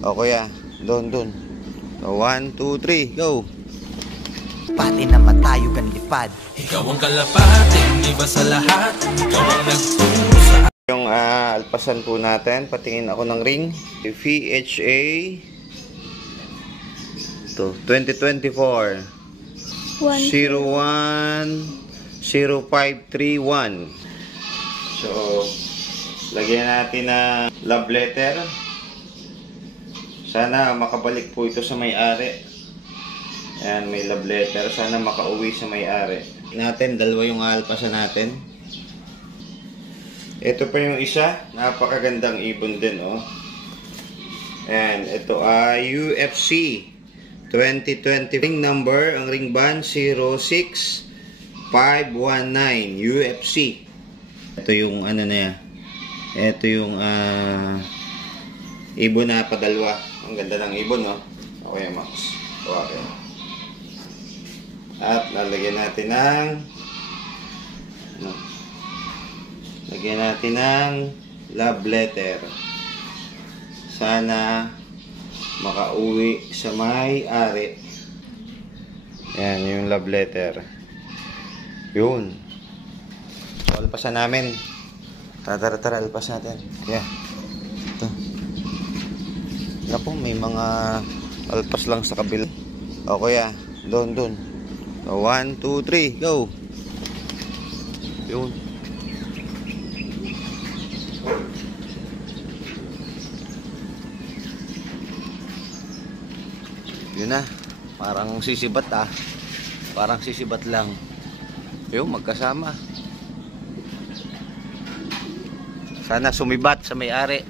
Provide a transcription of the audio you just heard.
O kuya, doon. 1, 2, 3, go! Pati naman tayo ganlipad. Ikaw ang kalapating iba sa lahat. Ikaw ang nagturo sa Yung alpasan po natin, patingin ako ng ring. VHA ito, 2024 010531. So, lagyan natin na love letter. Sana makabalik po ito sa may-ari. Ayan, may love letter. Sana makauwi sa may-ari. Natin, dalawa yung alpasan natin. Ito pa yung isa. Napakagandang ibon din, oh. Ayan, ito ay UFC 2020 ring number. Ang ring band 06519 UFC. Ito yung ano na yan. Ito yung ibon na padalwa. Ang ganda ng ibon, no? Okay, Max. Okay. At lalagyan natin ng lagyan natin ng love letter. Sana makauwi sa may-ari. Yan, yung love letter. Yun. So, alpasan namin. Tara, alpas natin. Yeah. Ito. Napo, may mga alpas lang sa kabila. O kuya, doon. 1, 2, 3, go! Yun. Yun na. Parang sisibat Parang sisibat lang. Yun, magkasama. Sana sumibat sa may-ari.